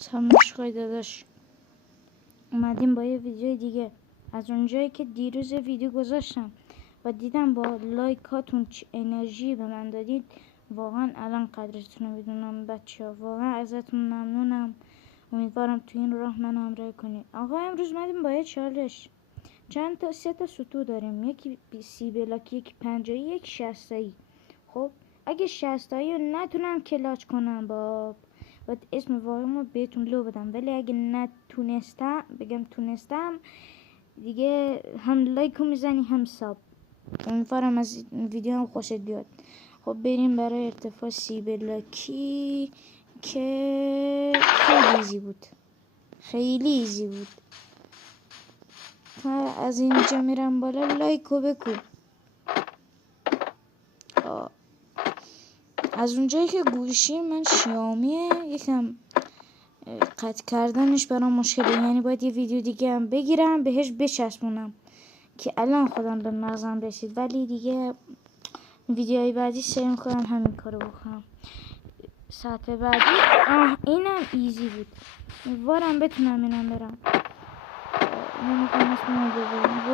سلام داداش، اومدیم با یه ویدیو دیگه. از اونجایی که دیروز ویدیو گذاشتم و دیدم با لایکاتون چه انرژی به من دادید، واقعا الان قدرتون رو میدونم بچه‌ها. واقعا ازتون ممنونم. امیدوارم تو این راه من همراهی کنید. آقا امروز اومدیم با یه چالش. چند تا 3 تا سطوح داریم، یکی 30 بلاکی، یکی 50، یکی 60. خب اگه 60 رو نتونم کلاچ کنم با اسم واقعیمو بهتون لو بدم، ولی اگه نتونستم بگم تونستم دیگه، هم لایکو میزنی هم ساب. امیدوارم از ویدیو هم خوشت بیاد. خب بریم برای ارتفاع 30 بلاکی که خیلی ایزی بود، خیلی ایزی بود. از اینجا میرم بالا، لایکو بکن. از اونجایی که گوشی من شیائومیه، یکم قطع کردنش برام مشکله، یعنی باید یه ویدیو دیگه هم بگیرم بهش بچسبونم که الان خودم به مغزم رسید، ولی دیگه ویدیوهای بعدی سعی میکنم همین کارو بکنم. ساعت بعدی اینم ایزی بود، امیدوارم بتونم اینم برم. نمیخوام اسمو ببرم.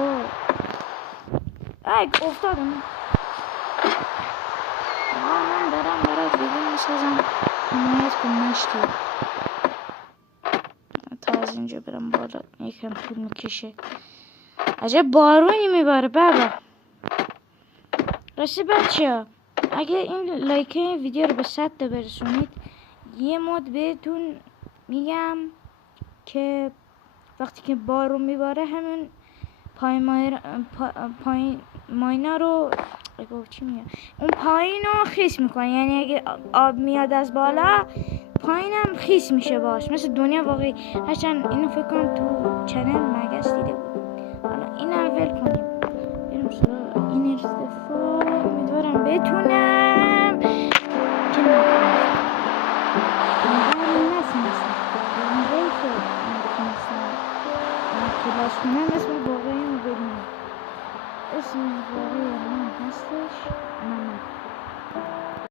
وای افتادم. من دارم برات ویدیو میسازم، حمایت کن مشتی. تا از اینجا برم بالا یکم طول میکشه. عجب بارونی میباره بابا. راستی بچه، اگه این لایک ویدیو رو به 100 تا برسونید، یه مود بهتون میگم که وقتی که بارون میباره همون پایین ماینا رو چی میگم، اون پایین رو خیس میکنه. یعنی اگه آب میاد از بالا، پایینم خیس میشه باش، مثل دنیا واقعی. هرچند اینو فکر کنم تو چنل مگس دیده بود. حالا این اول کنیم، بریم سراغ این ارتفاع. امیدوارم بتونم که اسم واقعی رو ببینم. اسم واقعی من هستش محمد.